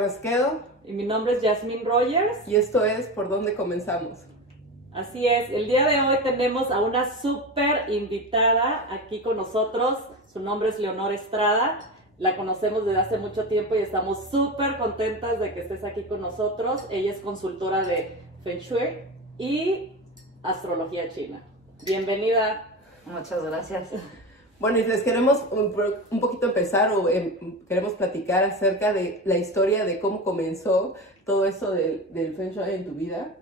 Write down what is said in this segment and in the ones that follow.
Carrasquedo. Y mi nombre es Yasmín Rogers. Y esto es Por Dónde Comenzamos. Así es, el día de hoy tenemos a una súper invitada aquí con nosotros. Su nombre es Leonor Estrada. La conocemos desde hace mucho tiempo y estamos súper contentas de que estés aquí con nosotros. Ella es consultora de Feng Shui y astrología china. Bienvenida. Muchas gracias. Bueno, y les queremos un poquito empezar queremos platicar acerca de la historia de cómo comenzó todo eso del Feng Shui en tu vida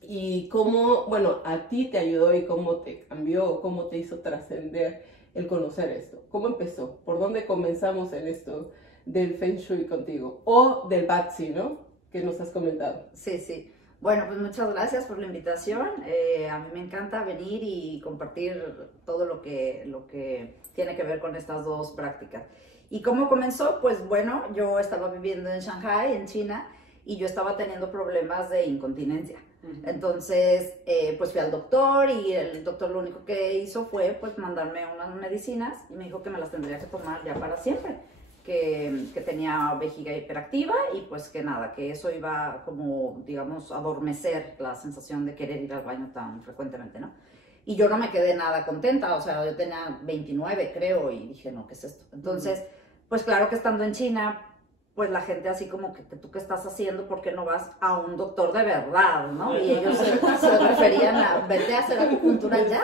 y cómo, bueno, a ti te ayudó y cómo te cambió, cómo te hizo trascender el conocer esto. ¿Cómo empezó? ¿Por dónde comenzamos en esto del Feng Shui contigo? O del Batsi, ¿no? Que nos has comentado. Sí, sí. Bueno, pues muchas gracias por la invitación. A mí me encanta venir y compartir todo lo que tiene que ver con estas dos prácticas. ¿Y cómo comenzó? Pues bueno, yo estaba viviendo en Shanghai, en China, y yo estaba teniendo problemas de incontinencia. Entonces, pues fui al doctor y el doctor lo único que hizo fue pues mandarme unas medicinas y me dijo que me las tendría que tomar ya para siempre. Que tenía vejiga hiperactiva y pues que nada, que eso iba como, digamos, a adormecer la sensación de querer ir al baño tan frecuentemente, ¿no? Y yo no me quedé nada contenta, o sea, yo tenía 29 creo y dije, no, ¿qué es esto? Entonces, pues claro que estando en China, pues la gente así como que tú qué estás haciendo, ¿por qué no vas a un doctor de verdad, no? Y ellos se referían a, vete a hacer acupuntura ya.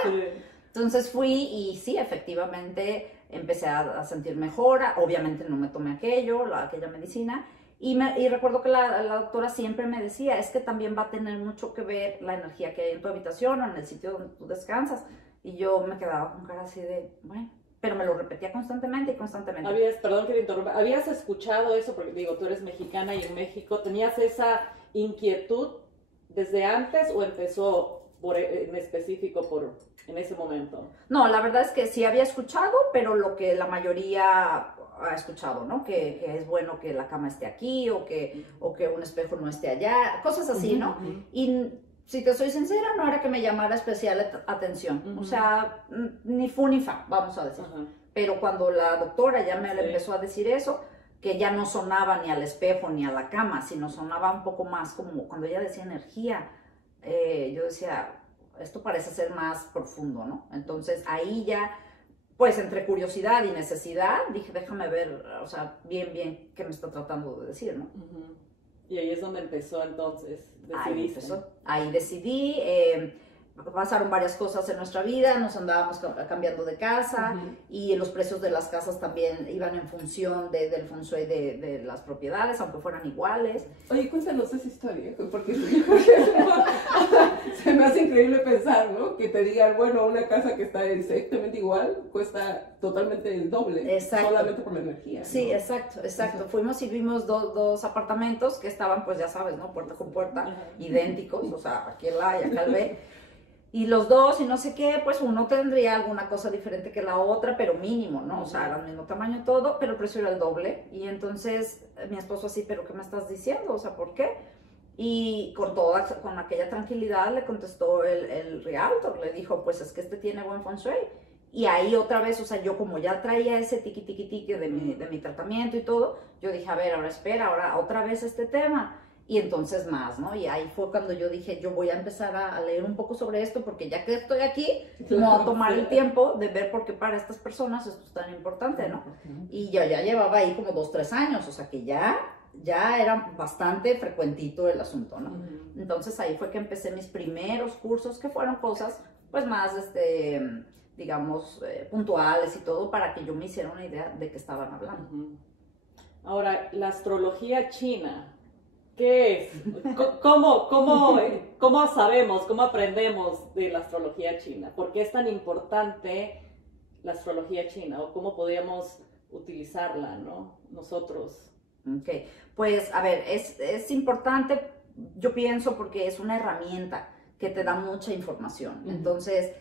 Entonces fui y sí, efectivamente empecé a sentir mejora. Obviamente no me tomé aquella medicina. Y recuerdo que la doctora siempre me decía, es que también va a tener mucho que ver la energía que hay en tu habitación o en el sitio donde tú descansas. Y yo me quedaba con cara así de, bueno, pero me lo repetía constantemente y constantemente. Perdón que te interrumpa, ¿habías escuchado eso? Porque digo, tú eres mexicana y en México, ¿tenías esa inquietud desde antes o empezó en específico en ese momento? No, la verdad es que sí había escuchado, pero lo que la mayoría ha escuchado, ¿no? Que es bueno que la cama esté aquí o que un espejo no esté allá, cosas así, ¿no? Y si te soy sincera, no era que me llamara especial atención, o sea, ni fu ni fa, vamos a decir. Pero cuando la doctora ya me empezó a decir eso, que ya no sonaba ni al espejo ni a la cama, sino sonaba un poco más como cuando ella decía energía, yo decía, esto parece ser más profundo, ¿no? Entonces ahí ya, pues entre curiosidad y necesidad, dije, déjame ver, o sea, bien, qué me está tratando de decir, ¿no? Y ahí es donde empezó entonces, decidiste. Ahí decidí, pasaron varias cosas en nuestra vida, nos andábamos cambiando de casa y los precios de las casas también iban en función del feng shui de las propiedades, aunque fueran iguales. Oye, cuéntanos esa historia, porque se me hace increíble pensar, ¿no? Que te digan, bueno, una casa que está exactamente igual cuesta totalmente el doble. Exacto. Solamente por la energía, ¿no? Sí, exacto. Fuimos y vimos dos apartamentos que estaban, pues ya sabes, ¿no? Puerta con puerta, idénticos, o sea, aquí el A y acá el B. Y los dos, y no sé qué, pues uno tendría alguna cosa diferente que la otra, pero mínimo, ¿no? O sea, era el mismo tamaño todo, pero el precio era el doble. Y entonces mi esposo así, ¿pero qué me estás diciendo? O sea, ¿por qué? Y con aquella tranquilidad le contestó el realtor, le dijo, pues es que este tiene buen feng shui. Y ahí otra vez, o sea, yo como ya traía ese tiqui de mi tratamiento y todo, yo dije, a ver, ahora espera, ahora otra vez este tema. Y entonces más, ¿no? Y ahí fue cuando yo dije, yo voy a empezar a leer un poco sobre esto, porque ya que estoy aquí, me voy a tomar el tiempo de ver por qué para estas personas esto es tan importante, ¿no? Y yo ya llevaba ahí como 2-3 años, o sea que ya era bastante frecuentito el asunto, ¿no? Entonces ahí fue que empecé mis primeros cursos, que fueron cosas, pues más, digamos, puntuales y todo, para que yo me hiciera una idea de qué estaban hablando. Ahora, la astrología china, ¿qué es? ¿Cómo sabemos, cómo aprendemos de la astrología china? ¿Por qué es tan importante la astrología china? ¿O cómo podríamos utilizarla, ¿no? Nosotros. Ok, pues a ver, es importante, yo pienso, porque es una herramienta que te da mucha información. Entonces,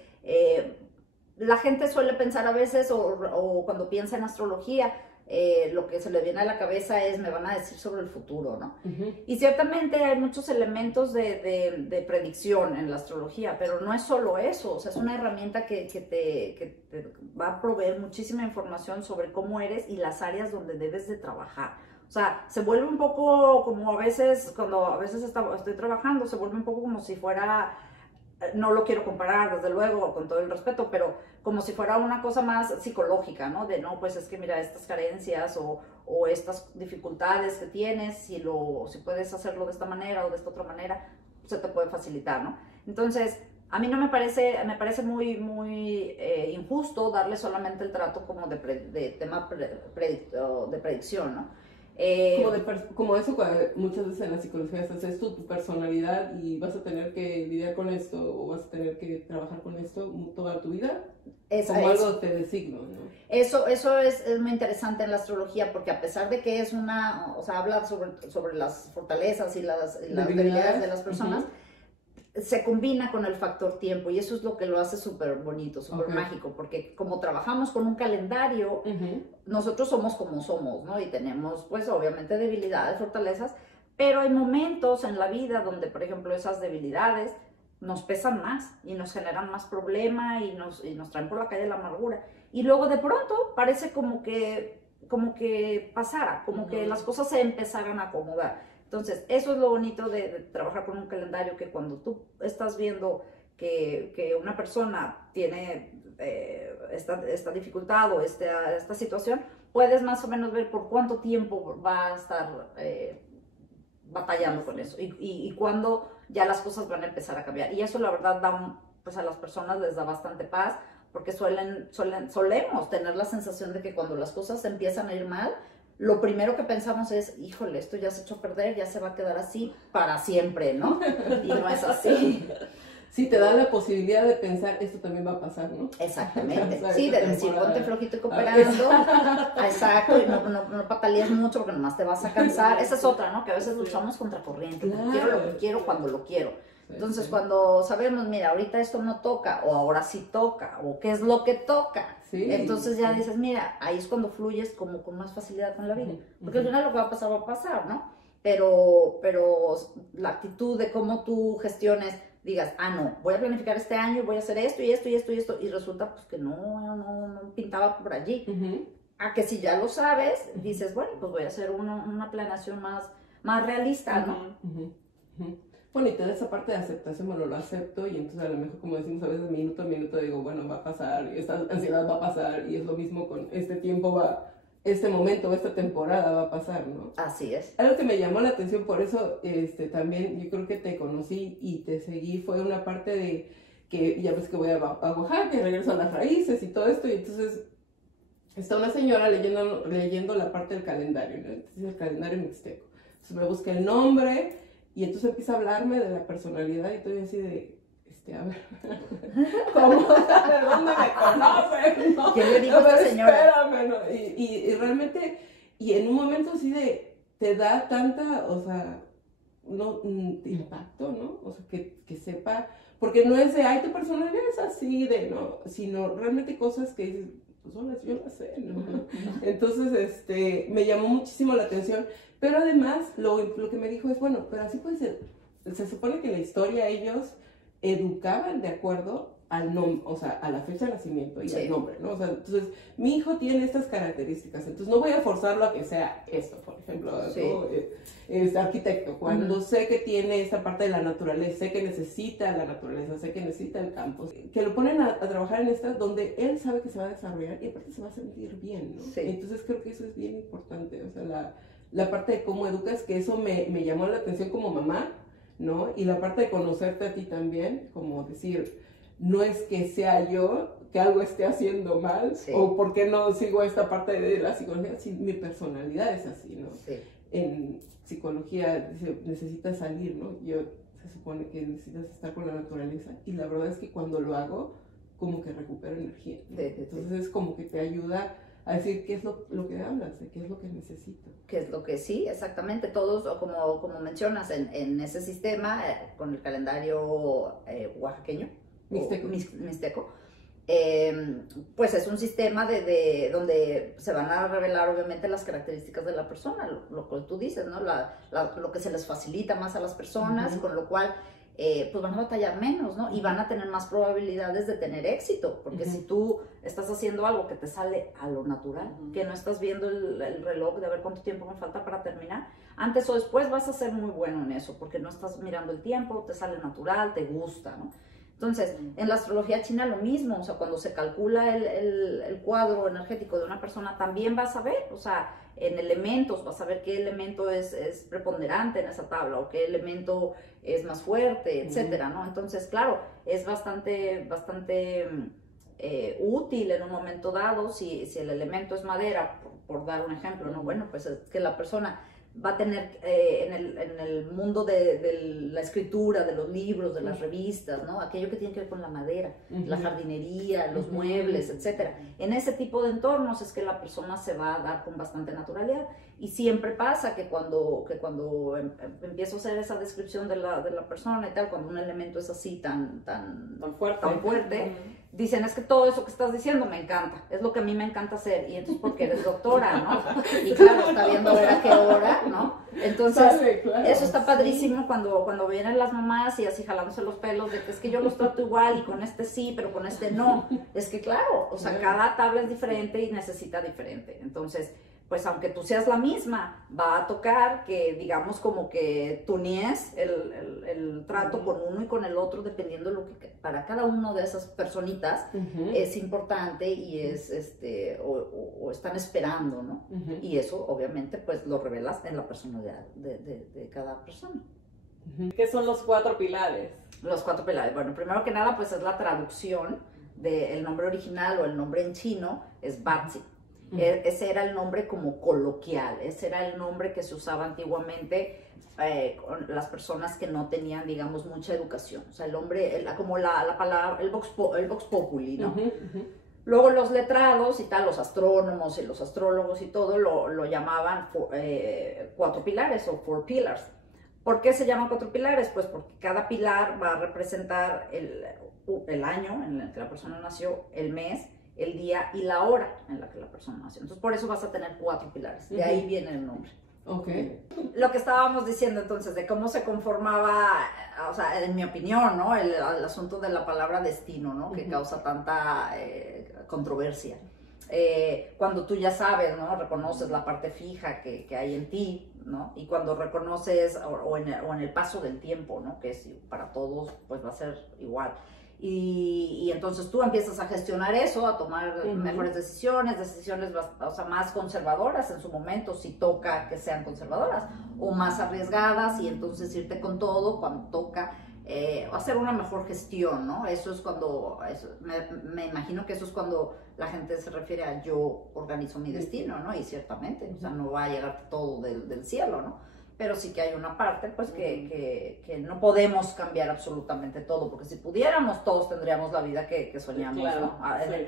la gente suele pensar a veces, o cuando piensa en astrología, lo que se le viene a la cabeza es, me van a decir sobre el futuro, ¿no? Y ciertamente hay muchos elementos de predicción en la astrología, pero no es solo eso, o sea, es una herramienta que te va a proveer muchísima información sobre cómo eres y las áreas donde debes de trabajar. O sea, se vuelve un poco como a veces, cuando a veces estoy trabajando, se vuelve un poco como si fuera, no lo quiero comparar desde luego con todo el respeto, pero como si fuera una cosa más psicológica, ¿no? De no, pues es que mira, estas carencias o estas dificultades que tienes, si puedes hacerlo de esta manera o de esta otra manera, se te puede facilitar, ¿no? Entonces, a mí no me parece muy injusto darle solamente el trato como de tema de predicción, ¿no? Como eso, muchas veces en la psicología es tu personalidad y vas a tener que lidiar con esto o vas a tener que trabajar con esto toda tu vida, como algo te designo, ¿no? Eso es muy interesante en la astrología porque a pesar de que o sea, habla sobre las fortalezas y las debilidades de las personas, se combina con el factor tiempo y eso es lo que lo hace súper bonito, súper mágico, porque como trabajamos con un calendario, nosotros somos como somos, ¿no? Y tenemos, pues, obviamente debilidades, fortalezas, pero hay momentos en la vida donde, por ejemplo, esas debilidades nos pesan más y nos generan más problema y nos traen por la calle la amargura. Y luego de pronto parece como que pasara, como que las cosas se empezaran a acomodar. Entonces, eso es lo bonito de trabajar con un calendario, que cuando tú estás viendo que una persona tiene esta dificultad o esta situación, puedes más o menos ver por cuánto tiempo va a estar batallando con eso y cuándo ya las cosas van a empezar a cambiar. Y eso la verdad pues a las personas les da bastante paz, porque solemos tener la sensación de que cuando las cosas empiezan a ir mal, lo primero que pensamos es, híjole, esto ya se echó a perder, ya se va a quedar así para siempre, ¿no? Y no es así. Sí, te da la posibilidad de pensar, esto también va a pasar, ¿no? Exactamente. Sí, de decir, ponte flojito y cooperando. Exacto, y no patalees mucho porque nomás te vas a cansar. Esa es otra, ¿no? Que a veces luchamos contra corriente. Claro. Quiero lo que quiero cuando lo quiero. Entonces, cuando sabemos, mira, ahorita esto no toca, o ahora sí toca, o qué es lo que toca, entonces ya dices, mira, ahí es cuando fluyes como con más facilidad con la vida. Porque al final lo que va a pasar, ¿no? Pero la actitud de cómo tú gestiones, digas, no, voy a planificar este año, voy a hacer esto y esto y esto y esto, y resulta pues que no pintaba por allí. A que si ya lo sabes, dices, bueno, pues voy a hacer una planeación más realista, ¿no? Bueno, y te da esa parte de aceptación, bueno, lo acepto y entonces a lo mejor, como decimos a veces, minuto a minuto digo, bueno, va a pasar, y esta ansiedad va a pasar, y es lo mismo con este este momento, esta temporada va a pasar, ¿no? Así es. Algo que me llamó la atención, por eso también yo creo que te conocí y te seguí, fue una parte de que ya ves que voy a Oaxaca, que regreso a las raíces y todo esto, y entonces está una señora leyendo la parte del calendario, ¿no? Entonces el calendario mixteco. Entonces me busca el nombre. Y entonces empieza a hablarme de la personalidad y estoy así de, a ver, ¿cómo? ¿De dónde me conocen? ¿No? ¿Quién le dijo a esta señora? Espérame, ¿no? Y realmente, y en un momento así te da tanta, o sea, impacto, ¿no? O sea, que sepa, porque no es de, ay, tu personalidad es así, sino realmente cosas que dices, pues yo las sé, ¿no? Entonces, me llamó muchísimo la atención. Pero además, lo que me dijo es, bueno, pero así puede ser. Se supone que en la historia ellos educaban de acuerdo al nombre, o sea, a la fecha de nacimiento y al nombre, ¿no? O sea, entonces, mi hijo tiene estas características, entonces no voy a forzarlo a que sea esto, por ejemplo, ¿no? Es arquitecto, cuando sé que tiene esta parte de la naturaleza, sé que necesita la naturaleza, sé que necesita el campo, que lo ponen a trabajar en estas donde él sabe que se va a desarrollar y aparte se va a sentir bien, ¿no? Entonces creo que eso es bien importante, o sea, la parte de cómo educas, que eso me llamó la atención como mamá, ¿no? Y la parte de conocerte a ti también, como decir, no es que sea yo que algo esté haciendo mal, o por qué no sigo esta parte de la psicología, si mi personalidad es así, ¿no? En psicología necesitas salir, ¿no? Se supone que necesitas estar con la naturaleza, y la verdad es que cuando lo hago, como que recupero energía, ¿no? Entonces es como que te ayuda a decir qué es lo que hablas, de qué es lo que necesito. Qué es lo que sí, exactamente, todos, como mencionas, en ese sistema, con el calendario oaxaqueño, mixteco, pues es un sistema de donde se van a revelar obviamente las características de la persona, lo que tú dices, ¿no? Lo que se les facilita más a las personas, con lo cual pues van a batallar menos, ¿no? Y van a tener más probabilidades de tener éxito, porque si tú estás haciendo algo que te sale a lo natural, que no estás viendo el reloj de a ver cuánto tiempo me falta para terminar, antes o después vas a ser muy bueno en eso, porque no estás mirando el tiempo, te sale natural, te gusta, ¿no? Entonces, en la astrología china lo mismo, o sea, cuando se calcula el cuadro energético de una persona, también vas a ver, o sea, en elementos, vas a ver qué elemento es preponderante en esa tabla o qué elemento es más fuerte, etcétera, ¿no? Entonces, claro, es bastante útil en un momento dado si el elemento es madera, por dar un ejemplo, ¿no? Bueno, pues es que la persona va a tener en el mundo de la escritura, de los libros, de las revistas, ¿no? Aquello que tiene que ver con la madera, la jardinería, los muebles, etcétera. En ese tipo de entornos es que la persona se va a dar con bastante naturalidad. Y siempre pasa que cuando empiezo a hacer esa descripción de la persona y tal, cuando un elemento es así tan fuerte, dicen, es que todo eso que estás diciendo me encanta, es lo que a mí me encanta hacer, y entonces porque eres doctora, ¿no? Y claro, está viendo a ver a qué hora, ¿no? Entonces, claro, eso está padrísimo cuando vienen las mamás y así jalándose los pelos de que es que yo los trato igual y con este sí, pero con este no. Es que claro, o sea, cada tabla es diferente y necesita diferente. Entonces, pues aunque tú seas la misma, va a tocar que, digamos, como que tunees el trato con uno y con el otro, dependiendo lo que para cada uno de esas personitas es importante y es, o están esperando, ¿no? Y eso, obviamente, pues lo revelas en la personalidad de cada persona. ¿Qué son los 4 pilares? Los 4 pilares, bueno, primero que nada, pues es la traducción del nombre original o el nombre en chino, es Batzi. Ese era el nombre como coloquial, ese era el nombre que se usaba antiguamente con las personas que no tenían, digamos, mucha educación. O sea, el nombre, como la palabra, el vox populi, ¿no? Luego los letrados y tal, los astrónomos y los astrólogos y todo lo llamaban 4 pilares o 4 pillars. ¿Por qué se llaman 4 pilares? Pues porque cada pilar va a representar el año en el que la persona nació, el mes, el día y la hora en la que la persona nació. Entonces, por eso vas a tener 4 pilares. De ahí viene el nombre. Lo que estábamos diciendo entonces, de cómo se conformaba, o sea, en mi opinión, ¿no? El asunto de la palabra destino, ¿no? Que causa tanta controversia. Cuando tú ya sabes, ¿no? Reconoces la parte fija que hay en ti, ¿no? Y cuando reconoces, o en el paso del tiempo, ¿no? Que es para todos, pues va a ser igual. Y entonces tú empiezas a gestionar eso, a tomar mejores decisiones o sea, más conservadoras en su momento, si toca que sean conservadoras, o más arriesgadas, y entonces irte con todo cuando toca, hacer una mejor gestión, ¿no? Eso es cuando, me imagino que eso es cuando la gente se refiere a yo organizo mi destino, ¿no? Y ciertamente, o sea, no va a llegar todo del cielo, ¿no? Pero sí que hay una parte, pues, que no podemos cambiar absolutamente todo, porque si pudiéramos, todos tendríamos la vida que soñamos, claro, ¿no?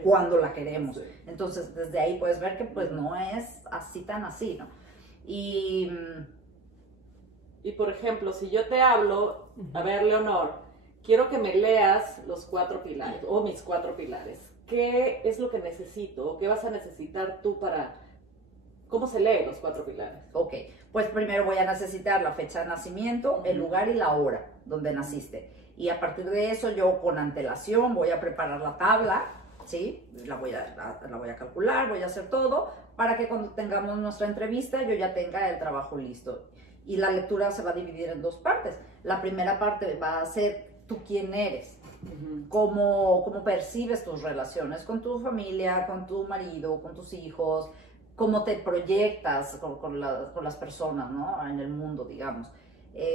Cuando la queremos. Sí. Entonces, desde ahí puedes ver que, pues, no es así tan así, ¿no? Y por ejemplo, si yo te hablo, a ver, Leonor, quiero que me leas los 4 pilares, o mis 4 pilares. ¿Qué es lo que necesito, o qué vas a necesitar tú para... ¿Cómo se lee los 4 pilares? Ok, pues primero voy a necesitar la fecha de nacimiento, el lugar y la hora donde naciste. Y a partir de eso yo con antelación voy a preparar la tabla, ¿sí? La voy a calcular, voy a hacer todo para que cuando tengamos nuestra entrevista yo ya tenga el trabajo listo. Y la lectura se va a dividir en 2 partes. La primera parte va a ser tú quién eres. Cómo percibes tus relaciones con tu familia, con tu marido, con tus hijos, cómo te proyectas con las personas, ¿no? En el mundo, digamos.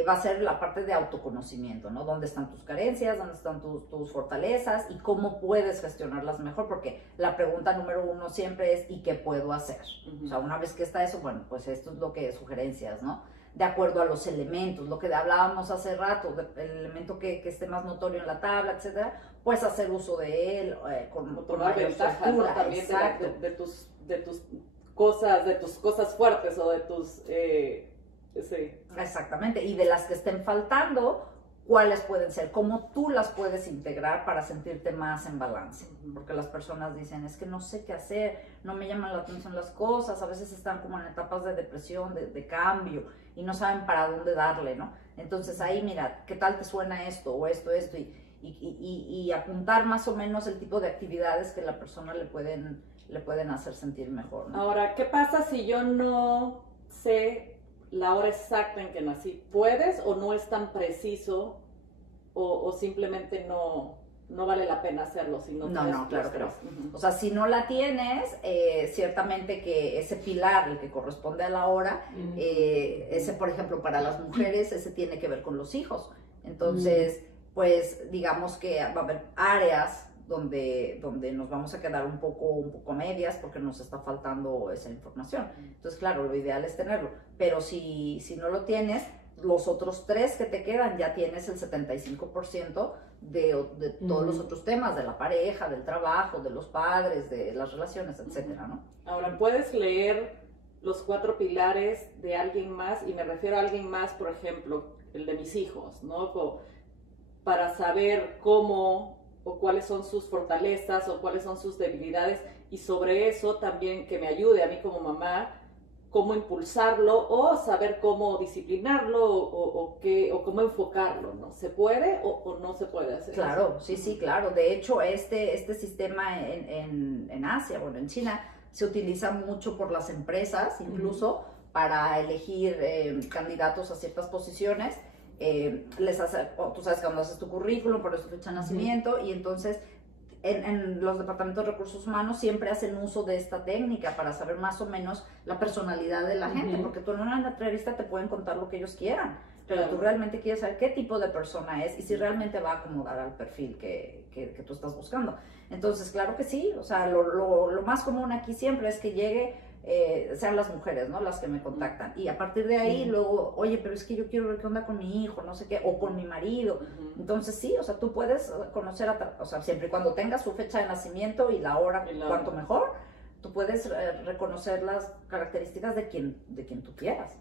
Va a ser la parte de autoconocimiento, ¿no? Dónde están tus carencias, dónde están tus fortalezas y cómo puedes gestionarlas mejor, porque la pregunta número 1 siempre es ¿y qué puedo hacer? O sea, una vez que está eso, bueno, pues esto es lo que es sugerencias, ¿no? De acuerdo a los elementos, lo que hablábamos hace rato, el elemento que esté más notorio en la tabla, etcétera, pues hacer uso de él con mayor ventaja, ¿no? También exacto. de tus cosas fuertes o de tus... sí. Exactamente, y de las que estén faltando, cuáles pueden ser, cómo tú las puedes integrar para sentirte más en balance. Porque las personas dicen, es que no sé qué hacer, no me llaman la atención las cosas, a veces están como en etapas de depresión, de cambio, y no saben para dónde darle, ¿no? Entonces ahí, mira, ¿qué tal te suena esto o esto, y apuntar más o menos el tipo de actividades que la persona le pueden hacer sentir mejor, ¿no? Ahora, ¿qué pasa si yo no sé la hora exacta en que nací? ¿Puedes o no es tan preciso o simplemente no vale la pena hacerlo? Si no, claro que no. O sea, si no la tienes, ciertamente que ese pilar, el que corresponde a la hora, ese, por ejemplo, para las mujeres, ese tiene que ver con los hijos. Entonces, pues, digamos que va a haber áreas donde nos vamos a quedar un poco a medias porque nos está faltando esa información. Entonces, claro, lo ideal es tenerlo. Pero si no lo tienes, los otros 3 que te quedan, ya tienes el 75% de todos los otros temas, de la pareja, del trabajo, de los padres, de las relaciones, etcétera, ¿no? Ahora, puedes leer los 4 pilares de alguien más, y me refiero a alguien más, por ejemplo, el de mis hijos, ¿no? Para saber cómo o cuáles son sus fortalezas o cuáles son sus debilidades, y sobre eso también que me ayude a mí como mamá, cómo impulsarlo o saber cómo disciplinarlo o cómo enfocarlo, ¿no? ¿Se puede o no se puede hacer? Claro, sí, claro. De hecho, este sistema en Asia, bueno, en China, se utiliza mucho por las empresas, incluso para elegir candidatos a ciertas posiciones. Tú sabes que cuando haces tu currículum, por eso fecha de nacimiento, y entonces en los departamentos de recursos humanos siempre hacen uso de esta técnica para saber más o menos la personalidad de la gente, porque tú en una entrevista te pueden contar lo que ellos quieran, pero tú realmente quieres saber qué tipo de persona es y si realmente va a acomodar al perfil que tú estás buscando. Entonces, claro que sí, o sea, lo más común aquí siempre es que llegue, sean las mujeres, ¿no? Las que me contactan. Y a partir de ahí, luego, oye, pero es que yo quiero ver qué onda con mi hijo, no sé qué, o con mi marido. Entonces, sí, o sea, tú puedes conocer, o sea, siempre y cuando tengas su fecha de nacimiento y la hora, cuanto mejor, tú puedes reconocer las características de quien tú quieras.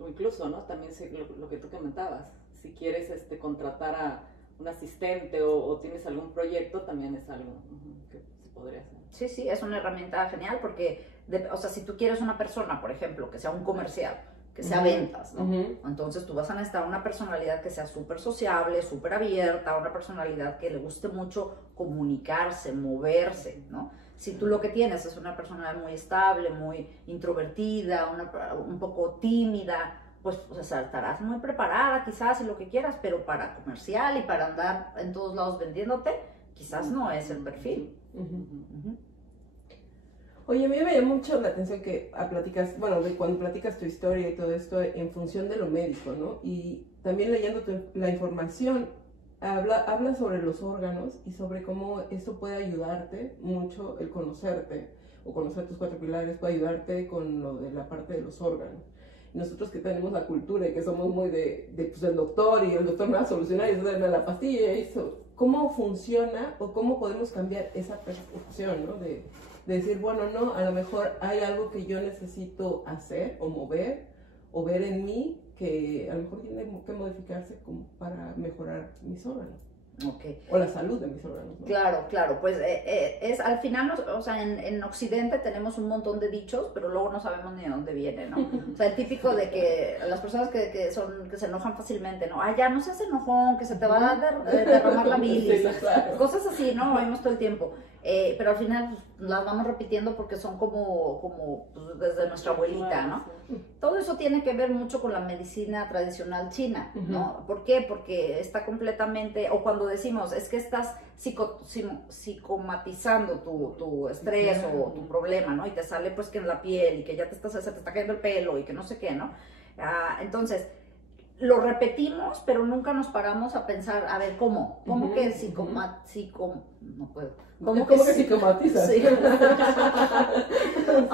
O incluso, ¿no? También lo que tú comentabas, si quieres contratar a un asistente o tienes algún proyecto, también es algo que se podría hacer. Sí, es una herramienta genial porque, o sea, si tú quieres una persona, por ejemplo, que sea un comercial, que sea ventas, ¿no? Entonces tú vas a necesitar una personalidad que sea súper sociable, súper abierta, una personalidad que le guste mucho comunicarse, moverse, ¿no? Si tú lo que tienes es una personalidad muy estable, muy introvertida, un poco tímida, pues estarás muy preparada quizás y lo que quieras, pero para comercial y para andar en todos lados vendiéndote, quizás no es el perfil. Oye, a mí me llama mucho la atención que cuando platicas tu historia y todo esto en función de lo médico, ¿no? Y también leyendo la información, habla sobre los órganos y sobre cómo esto puede ayudarte mucho, el conocerte o conocer tus 4 pilares puede ayudarte con lo de la parte de los órganos. Y nosotros que tenemos la cultura y que somos muy pues el doctor, y el doctor me va a solucionar y eso de la pastilla y eso, ¿cómo funciona o cómo podemos cambiar esa percepción, ¿no? De decir, bueno, no, a lo mejor hay algo que yo necesito hacer o mover o ver en mí que a lo mejor tiene que modificarse como para mejorar mis órganos. Okay. O la salud de mis órganos, ¿no? Claro, pues es al final, o sea, en Occidente tenemos un montón de dichos, pero luego no sabemos ni de dónde vienen, ¿no? O sea, el típico de que las personas que se enojan fácilmente, ¿no? Ya no seas enojón, que se te va a derramar la bilis, Sí, claro. Cosas así, ¿no? Oímos todo el tiempo. Pero al final pues, las vamos repitiendo porque son como pues, desde nuestra abuelita, ¿no? Todo eso tiene que ver mucho con la medicina tradicional china, ¿no? ¿Por qué? Porque está completamente, o cuando decimos, es que estás psicomatizando tu estrés o tu problema, ¿no? Y te sale pues que en la piel y que ya se te está cayendo el pelo y que no sé qué, ¿no? Entonces, lo repetimos, pero nunca nos paramos a pensar, a ver, ¿cómo? ¿Cómo que no puedo. ¿Cómo que psicomatizas? Sí.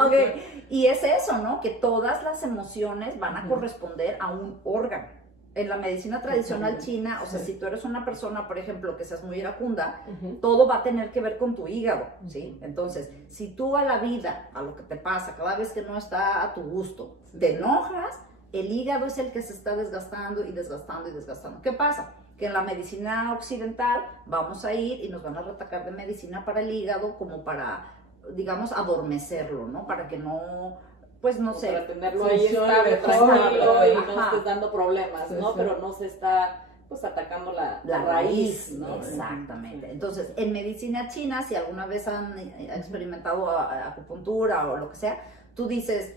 Okay. Y es eso, ¿no? Que todas las emociones van a corresponder a un órgano. En la medicina tradicional china, o sea, si tú eres una persona, por ejemplo, que seas muy iracunda, todo va a tener que ver con tu hígado, ¿sí? Entonces, si tú a la vida, a lo que te pasa, cada vez que no está a tu gusto, te enojas, el hígado es el que se está desgastando y desgastando y desgastando. ¿Qué pasa? Que en la medicina occidental vamos a ir y nos van a retacar de medicina para el hígado como para, digamos, adormecerlo, ¿no? Para que no, pues no sé. Para tenerlo ahí estable, tranquilo y no estés dando problemas, ¿no? Sí. Pero no se está, pues, atacando la raíz, ¿no? Exactamente. Entonces, en medicina china, si alguna vez han experimentado acupuntura o lo que sea, tú dices,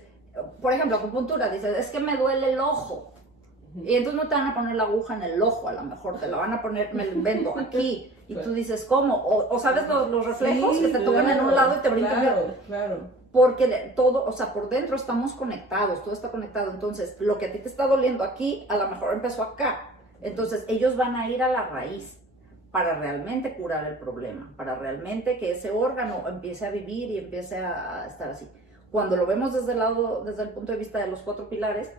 por ejemplo, acupuntura, dices, es que me duele el ojo. Y entonces no te van a poner la aguja en el ojo, a lo mejor te la van a poner, me lo invento, aquí. Y tú dices, ¿cómo? O sabes los reflejos que te tocan en un lado y te brincan. Claro. Porque todo, o sea, por dentro estamos conectados, todo está conectado. Entonces, lo que a ti te está doliendo aquí, a lo mejor empezó acá. Entonces, ellos van a ir a la raíz para realmente curar el problema, para realmente que ese órgano empiece a vivir y empiece a estar así. Cuando lo vemos desde el punto de vista de los 4 pilares,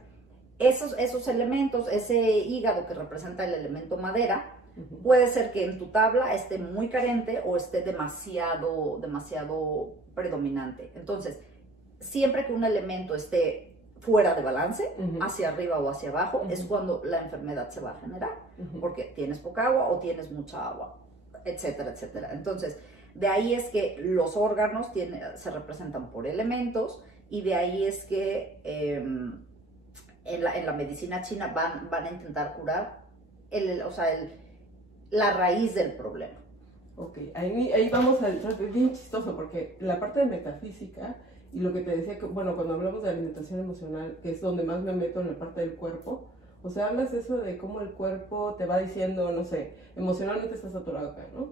esos elementos, ese hígado que representa el elemento madera, puede ser que en tu tabla esté muy carente o esté demasiado predominante. Entonces, siempre que un elemento esté fuera de balance, hacia arriba o hacia abajo, es cuando la enfermedad se va a generar, porque tienes poca agua o tienes mucha agua, etcétera, etcétera. Entonces, de ahí es que los órganos se representan por elementos, y de ahí es que en la medicina china van a intentar curar la raíz del problema. Ok, ahí vamos a entrar, es bien chistoso, porque la parte de metafísica, y lo que te decía, que, bueno, cuando hablamos de alimentación emocional, que es donde más me meto en la parte del cuerpo, o sea, hablas eso de cómo el cuerpo te va diciendo, no sé, emocionalmente estás atorado acá, ¿no?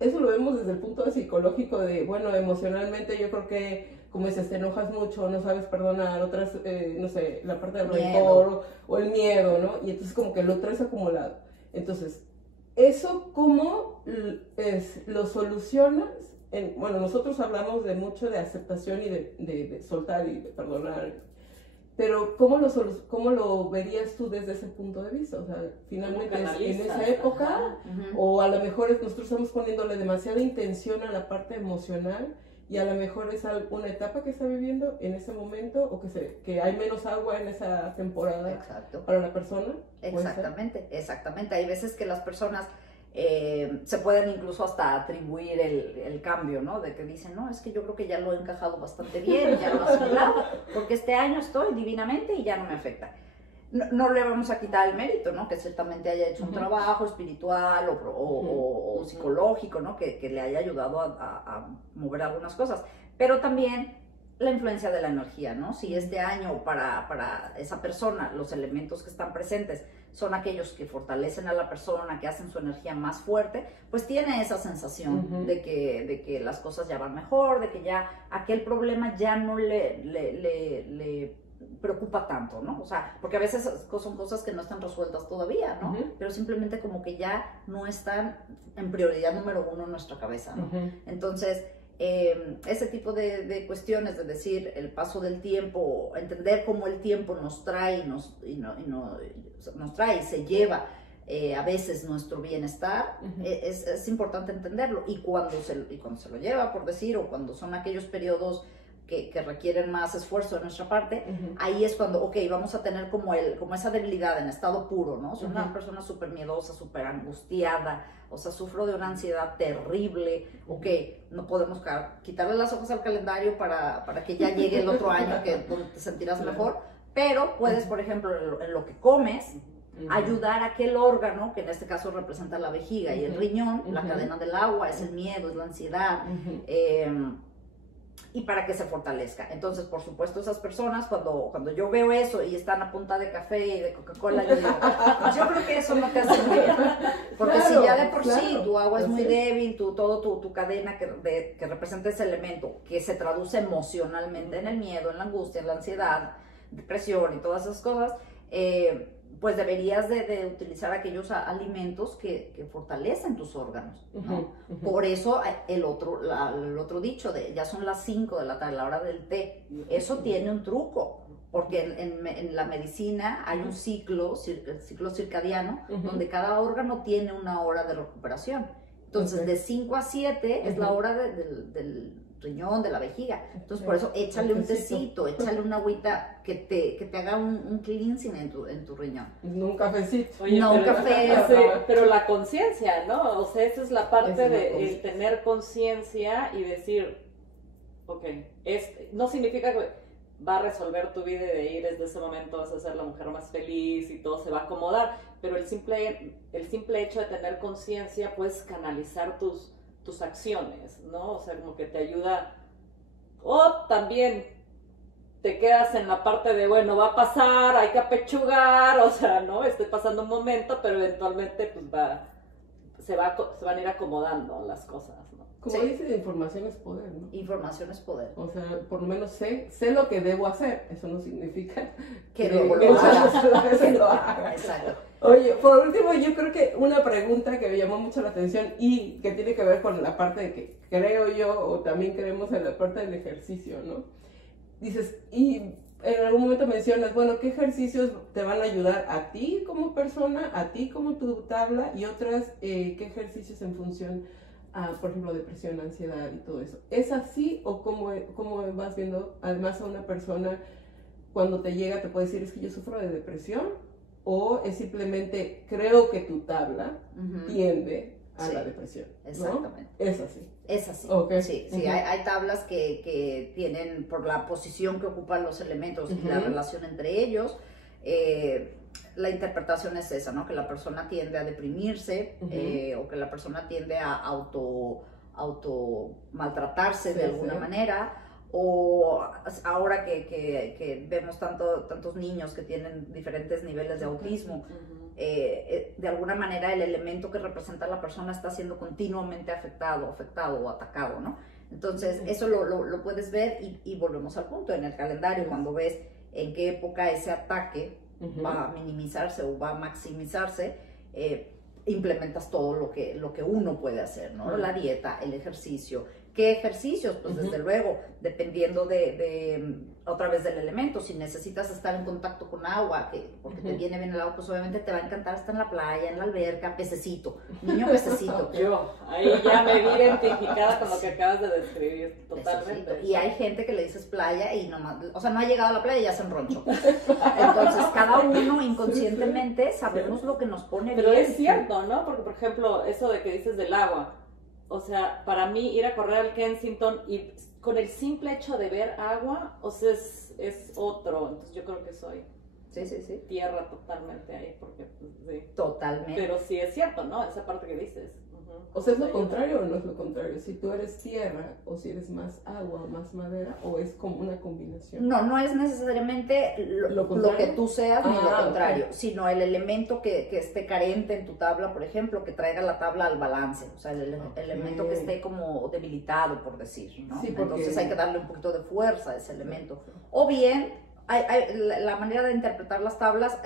Eso lo vemos desde el punto psicológico de, bueno, emocionalmente yo creo que, como dices, te enojas mucho, no sabes perdonar, otras, no sé, la parte del rencor o el miedo, ¿no? Y entonces como que lo traes acumulado. Entonces, ¿eso cómo lo solucionas? Bueno, nosotros hablamos mucho de aceptación y de soltar y de perdonar, pero ¿cómo lo verías tú desde ese punto de vista? O sea, finalmente en esa época, o a lo mejor nosotros estamos poniéndole demasiada intención a la parte emocional, y a lo mejor es una etapa que está viviendo en ese momento, o que hay menos agua en esa temporada. Exacto. Para la persona. Exactamente. Hay veces que las personas se pueden incluso hasta atribuir el cambio, ¿no? De que dicen, no, es que yo creo que ya lo he encajado bastante bien, ya lo he asimilado, porque este año estoy divinamente y ya no me afecta. No le vamos a quitar el mérito, ¿no? Que ciertamente haya hecho un trabajo espiritual o psicológico, ¿no? Que le haya ayudado a mover algunas cosas. Pero también la influencia de la energía, ¿no? Si este año para esa persona los elementos que están presentes son aquellos que fortalecen a la persona, que hacen su energía más fuerte, pues tiene esa sensación de que las cosas ya van mejor, de que ya aquel problema ya no le preocupa tanto, ¿no? O sea, porque a veces son cosas que no están resueltas todavía, ¿no? Pero simplemente como que ya no están en prioridad número 1 en nuestra cabeza, ¿no? Entonces, ese tipo de cuestiones, de decir el paso del tiempo, entender cómo el tiempo nos trae nos trae y se lleva a veces nuestro bienestar, es importante entenderlo. Y cuando se lo lleva, por decir, o cuando son aquellos periodos que requieren más esfuerzo de nuestra parte, ahí es cuando, ok, vamos a tener como esa debilidad en estado puro, ¿no? Soy una persona súper miedosa, súper angustiada, o sea, sufro de una ansiedad terrible, ok, no podemos quitarle las hojas al calendario para que ya llegue el otro año donde te sentirás mejor, pero puedes, por ejemplo, en lo que comes, ayudar a aquel órgano, que en este caso representa la vejiga y el riñón, la cadena del agua, es el miedo, es la ansiedad, y para que se fortalezca. Entonces, por supuesto, esas personas, cuando yo veo eso y están a punta de café y de Coca-Cola, yo digo, pues yo creo que eso no te hace muy bien. Porque si ya de por sí tu agua es muy débil, todo tu cadena que representa ese elemento, que se traduce emocionalmente en el miedo, en la angustia, en la ansiedad, depresión y todas esas cosas, pues deberías de utilizar aquellos alimentos que fortalecen tus órganos, ¿no? Por eso el otro dicho de ya son las 5 de la tarde, la hora del té, eso tiene un truco, porque en la medicina hay un ciclo circadiano, donde cada órgano tiene una hora de recuperación. Entonces, de 5 a 7 es la hora riñón, de la vejiga. Entonces, por eso, échale un tecito, échale una agüita que te haga un cleansing en tu riñón. No un cafecito. Oye, No, un café. Pero la conciencia, ¿no? O sea, esa es la parte de el tener conciencia y decir, ok, no significa que va a resolver tu vida y de ahí desde ese momento vas a ser la mujer más feliz y todo se va a acomodar, pero el simple hecho de tener conciencia puedes canalizar tus acciones, ¿no? O sea, como que te ayuda, o también te quedas en la parte de, bueno, va a pasar, hay que apechugar, o sea, ¿no? Estoy pasando un momento, pero eventualmente pues se van a ir acomodando las cosas, ¿no? Como dice, información es poder, ¿no? Información es poder. O sea, por lo menos sé lo que debo hacer. Eso no significa que luego lo haga. Exacto. Oye, por último, yo creo que una pregunta que me llamó mucho la atención y que tiene que ver con la parte de que creo yo, o también creemos en la parte del ejercicio, ¿no? Dices, y en algún momento mencionas, bueno, ¿qué ejercicios te van a ayudar a ti como persona, a ti como tu tabla, y otras, qué ejercicios en función a, por ejemplo, depresión, ansiedad y todo eso? ¿Es así o cómo vas viendo, además, a una persona cuando te llega te puede decir, es que yo sufro de depresión? ¿O es simplemente, creo que tu tabla tiende a la depresión? Exactamente. ¿No? Es así. Es así. Okay. Sí, hay tablas que tienen, por la posición que ocupan los elementos y la relación entre ellos, la interpretación es esa, ¿no? Que la persona tiende a deprimirse o que la persona tiende a auto maltratarse de alguna manera. O ahora que vemos tantos niños que tienen diferentes niveles de autismo, de alguna manera el elemento que representa a la persona está siendo continuamente afectado o atacado, ¿no? Entonces eso lo puedes ver y volvemos al punto en el calendario, cuando ves en qué época ese ataque va a minimizarse o va a maximizarse, implementas todo lo que uno puede hacer, ¿no? La dieta, el ejercicio. ¿Qué ejercicios? Pues desde luego, dependiendo otra vez del elemento, si necesitas estar en contacto con agua, porque te viene bien el agua, pues obviamente te va a encantar estar en la playa, en la alberca, pececito, niño pececito. Yo, ahí ya me vi identificada con lo que acabas de describir, totalmente. Pececito. Y hay gente que le dices playa y nomás, o sea, no ha llegado a la playa y ya se enronchó. Entonces, cada uno inconscientemente sabemos lo que nos pone Pero bien. es cierto, ¿no? Porque, por ejemplo, eso de que dices del agua, o sea, para mí ir a correr al Kensington y con el simple hecho de ver agua, o sea, es otro. Entonces yo creo que soy tierra totalmente ahí, porque pues, sí. Totalmente. Pero sí es cierto, ¿no? Esa parte que dices. O sea, ¿es lo contrario o no es lo contrario? Si tú eres tierra, o si eres más agua o más madera, o es como una combinación. No es necesariamente lo que tú seas ni lo contrario, sino el elemento que esté carente en tu tabla, por ejemplo, que traiga la tabla al balance, o sea, el elemento que esté como debilitado, por decir, ¿no? Sí, porque... Entonces hay que darle un poquito de fuerza a ese elemento. O bien, la manera de interpretar las tablas,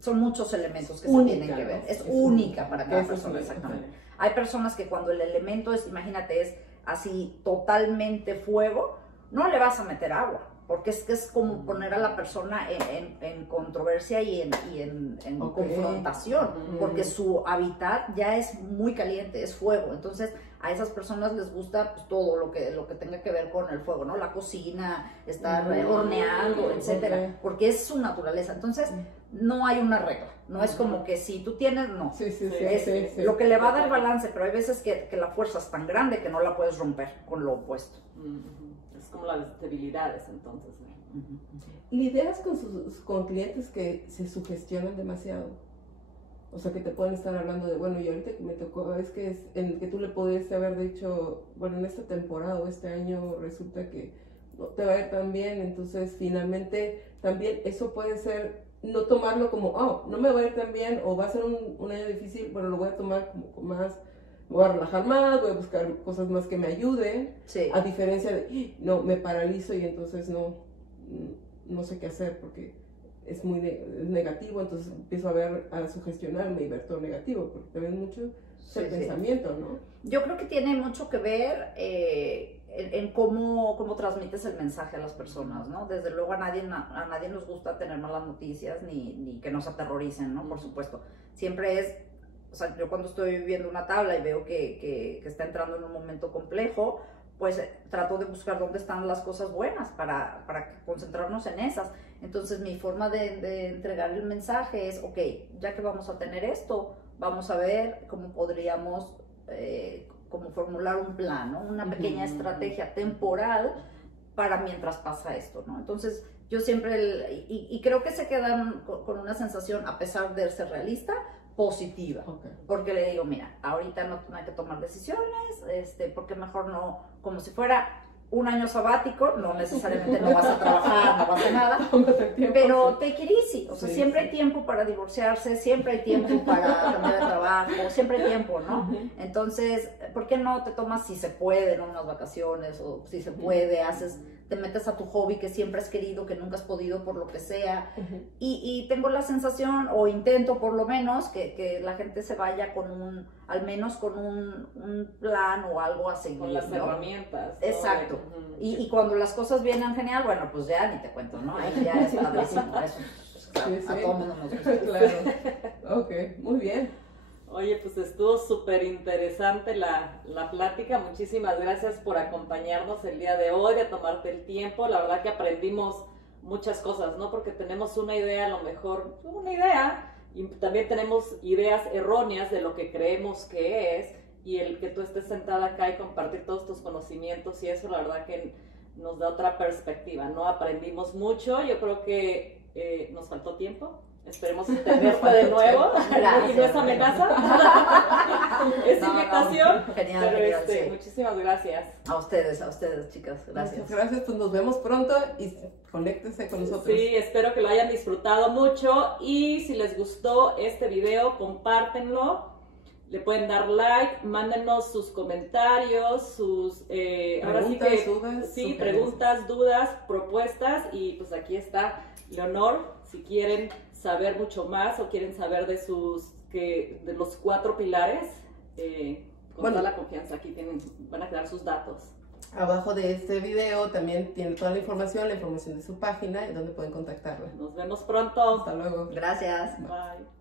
son muchos elementos que se tienen que ver. Es única para cada persona, exactamente. Hay personas que cuando el elemento es, imagínate, es así totalmente fuego, no le vas a meter agua, porque es como poner a la persona en controversia y en confrontación, porque su hábitat ya es muy caliente, es fuego. Entonces a esas personas les gusta pues, todo lo que tenga que ver con el fuego, ¿no? La cocina, estar horneando, etcétera, porque es su naturaleza. Entonces no hay una regla, no es como que si tú tienes, no. Es lo que le va a dar balance, pero hay veces que la fuerza es tan grande que no la puedes romper con lo opuesto. Es como las debilidades, entonces. ¿Lidias con clientes que se sugestionan demasiado? O sea, que te pueden estar hablando de, bueno, y ahorita que me tocó, es que que tú le pudiste haber dicho, bueno, en esta temporada o este año resulta que no te va a ir tan bien, entonces finalmente también eso puede ser, no tomarlo como, oh, no me va a ir tan bien, o va a ser un año difícil, bueno, lo voy a tomar como con más, me voy a relajar más, voy a buscar cosas más que me ayuden, a diferencia de, no, me paralizo y entonces no sé qué hacer porque es muy negativo, entonces empiezo a sugestionarme y ver todo negativo, porque también mucho es el pensamiento, ¿no? Yo creo que tiene mucho que ver en cómo transmites el mensaje a las personas, ¿no? Desde luego a nadie nos gusta tener malas noticias ni que nos aterroricen, ¿no? Por supuesto. Siempre es, o sea, yo cuando estoy viendo una tabla y veo que está entrando en un momento complejo, pues trato de buscar dónde están las cosas buenas para concentrarnos en esas. Entonces mi forma de entregar el mensaje es, ok, ya que vamos a tener esto, vamos a ver cómo podríamos como formular un plan, ¿no? Una pequeña estrategia temporal para mientras pasa esto, ¿no? Entonces yo siempre, y creo que se quedan con una sensación, a pesar de ser realista, positiva, porque le digo, mira, ahorita no hay que tomar decisiones, porque mejor no, como si fuera un año sabático, no necesariamente no vas a trabajar, no vas a hacer nada, pero take it easy, o sea, siempre hay tiempo para divorciarse, siempre hay tiempo para cambiar de trabajo, siempre hay tiempo, ¿no? Entonces, ¿por qué no te tomas, si se puede, ¿no? Unas vacaciones, o si se puede, te metes a tu hobby que siempre has querido, que nunca has podido por lo que sea, y tengo la sensación, o intento por lo menos, que la gente se vaya con al menos con un plan o algo a seguir, con las ¿no? herramientas, ¿no? Exacto. Y cuando las cosas vienen genial, bueno, pues ya ni te cuento, ¿no? Ahí ya es padrísimo, eso. Pues, claro, a todo mundo nos gusta. Claro. Ok, muy bien. Oye, pues estuvo súper interesante la plática. Muchísimas gracias por acompañarnos el día de hoy, de tomarte el tiempo. La verdad que aprendimos muchas cosas, ¿no? Porque tenemos una idea, a lo mejor, una idea, y también tenemos ideas erróneas de lo que creemos que es, y el que tú estés sentada acá y compartir todos tus conocimientos y eso, la verdad que nos da otra perspectiva, ¿no? Aprendimos mucho, yo creo que nos faltó tiempo. Esperemos tenerte de nuevo. Gracias. Y no es amenaza. Es invitación. No, genial, pero genial, sí. muchísimas gracias. A ustedes, chicas. Gracias. Muchas gracias, pues nos vemos pronto y conéctense con nosotros. Sí, espero que lo hayan disfrutado mucho y si les gustó este video, compártenlo. Le pueden dar like, mándenos sus comentarios, sus preguntas, dudas. Sí, preguntas, dudas, propuestas, y pues aquí está Leonor, si quieren saber mucho más o quieren saber de los 4 pilares, con toda la confianza, aquí van a quedar sus datos. Abajo de este video también tiene toda la información de su página y donde pueden contactarla. Nos vemos pronto. Hasta luego. Gracias. Bye.